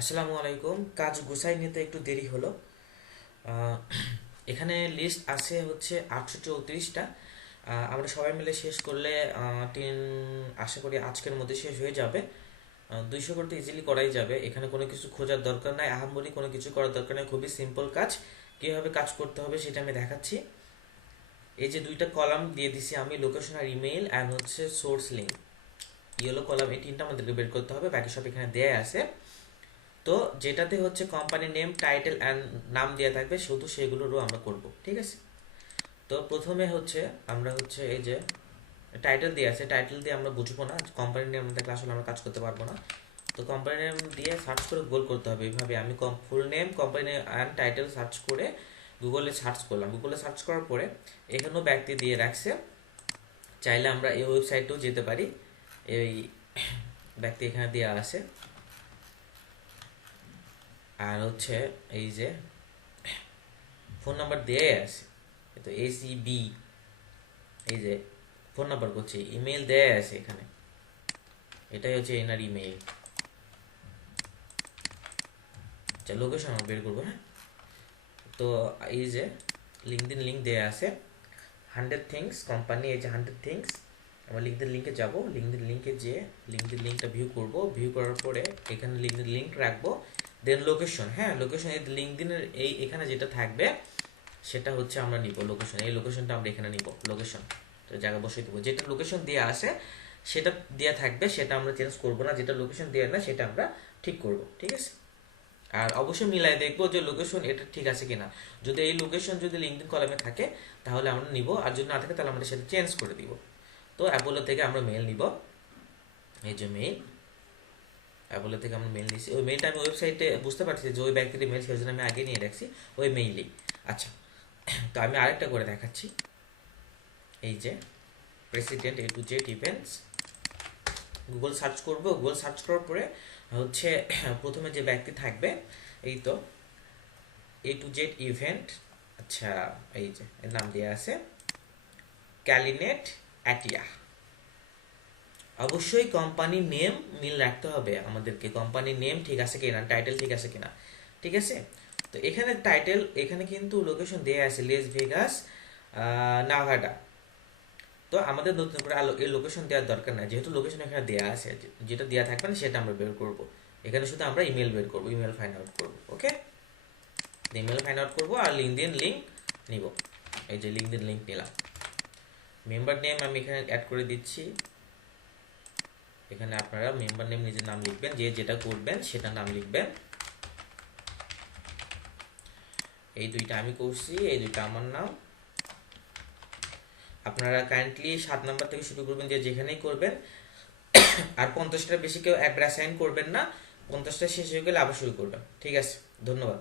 আসসালামু আলাইকুম। কাজ গুছাই নিতে একটু দেরি হলো। আহ, এখানে লিস্ট আছে হচ্ছে 834টা। আমরা সবাই মিলে শেষ করলে তিন আশা করি আজকের মধ্যে শেষ হয়ে যাবে। 200 করতে ইজিলি করাই যাবে। এখানে কোনো কিছু খোঁজার দরকার নাই, আহামরি কোনো কিছু করার দরকার নাই, খুবই সিম্পল কাজ। কীভাবে কাজ করতে হবে সেটা আমি দেখাচ্ছি। এই যে দুইটা কলাম দিয়ে দিছি আমি, লোকেশন আর ইমেইল অ্যান্ড হচ্ছে সোর্স লিঙ্ক। ইয়েলো কলাম, এই তিনটা আমাদেরকে বের করতে হবে, বাকি সব এখানে দেয়া আছে। তো যেটাতে হচ্ছে কোম্পানি নেম, টাইটেল অ্যান্ড নাম দেওয়া থাকবে, শুধু সেগুলোরও আমরা করব, ঠিক আছে? তো প্রথমে হচ্ছে আমরা হচ্ছে এই যে টাইটেল দিয়ে আছে, টাইটেল দিয়ে আমরা বুঝবো না, কোম্পানি নেম না থাকলে আসলে আমরা কাজ করতে পারবো না। তো কোম্পানি নেম দিয়ে সার্চ করে গুগল করতে হবে। এইভাবে আমি full name, company name and title search করে গুগলে সার্চ করলাম। গুগলে সার্চ করার পরে এখানেও ব্যক্তি দিয়ে রাখছে, চাইলে আমরা এই ওয়েবসাইটেও যেতে পারি। এই ব্যক্তি এখানে দেওয়া আছে। আর হচ্ছে এই যে ফোন নাম্বার দেয়াই আছে, তো ACB, এই যে ফোন নাম্বার করছে, ইমেল দেয়া আছে এখানে, এটাই হচ্ছে এনার ইমেল। আচ্ছা, লোকেশন আমরা বের করবো। হ্যাঁ, তো এই যে লিঙ্কডিন লিঙ্ক দেয়া আছে, 100 থিংস কোম্পানি, এই যে 100 থিংস। আমরা লিঙ্কডিন লিঙ্কে যাব, লিঙ্কডিন লিঙ্কে যেয়ে লিঙ্কডিন লিঙ্কটা ভিউ করব। ভিউ করার পরে এখানে লিঙ্কডিন লিঙ্ক রাখবো, দেন লোকেশন। হ্যাঁ, লোকেশন এই লিঙ্কডিনের এই এখানে যেটা থাকবে সেটা হচ্ছে আমরা নিব লোকেশন। এই লোকেশনটা আমরা এখানে নিব, লোকেশন তো জায়গা বসিয়ে দেবো। যেটা লোকেশন দেওয়া আছে সেটা দেওয়া থাকবে, সেটা আমরা চেঞ্জ করব না। যেটা লোকেশন দেওয়া না সেটা আমরা ঠিক করব, ঠিক আছে? আর অবশ্যই মিলাই দেখবো যে লোকেশন এটা ঠিক আছে কিনা। যদি এই লোকেশন যদি লিঙ্কডিন কলামে থাকে তাহলে আমরা নিব, আর যদি না থাকে তাহলে আমরা সেটা চেঞ্জ করে দিব। তো অ্যাপোলো থেকে আমরা মেল নিব, এই যে মেল, অ্যাপোলো থেকে আমরা মেল নিয়েছি। ওই মেলটা আমি ওয়েবসাইটে বুঝতে পারছি যে ওই ব্যক্তির মেল, সেই জন্য আমি আগে নিয়ে রাখছি ওই মেইলই। আচ্ছা, তো আমি আরেকটা করে দেখাচ্ছি। এই যে president A to Z events, Google search করব। গুগল সার্চ করার পরে হচ্ছে প্রথমে যে ব্যক্তি থাকবে, এই তো A to Z ইভেন্ট। আচ্ছা, এই যে এর নাম দেওয়া আছে ক্যালিনেট অ্যাটিয়া। অবশ্যই কোম্পানি নেম মিল রাখতে হবে আমাদেরকে, কোম্পানি নেম ঠিক আছে কিনা, টাইটেল ঠিক আছে কিনা, ঠিক আছে? তো এখানে টাইটেল, এখানে কিন্তু লোকেশন দেওয়া আছে লেস ভেগাস, নাভাডা। তো আমাদের নতুন করে এই লোকেশন দেওয়ার দরকার নাই, যেহেতু লোকেশন এখানে দেওয়া আছে। যেটা দেওয়া থাকবে না সেটা আমরা বের করব। এখানে শুধু আমরা ইমেল বের করবো, ইমেল ফাইন্ড আউট করবো। ওকে, ইমেল ফাইন্ড আউট করবো আর লিঙ্কডিন লিঙ্ক নিব। এই যে লিঙ্কডিন লিঙ্ক নিলাম। মেম্বার নেম আমি এখানে অ্যাড করে দিচ্ছি। এখানে আপনারা মেম্বার নেম নিজের নাম লিখবেন, যে যেটা করবেন সেটা নাম লিখবেন। এই দুইটা আমি করছি, এই দুইটা আমার নাম। আপনারা কাইন্ডলি 7 নাম্বার থেকে শুরু করবেন, যে যেখানেই করবেন। আর 50টার বেশি কেউ একবার অ্যাসাইন করবেন না, 50টা শেষ হয়ে গেলে আবার শুরু করবেন, ঠিক আছে? ধন্যবাদ।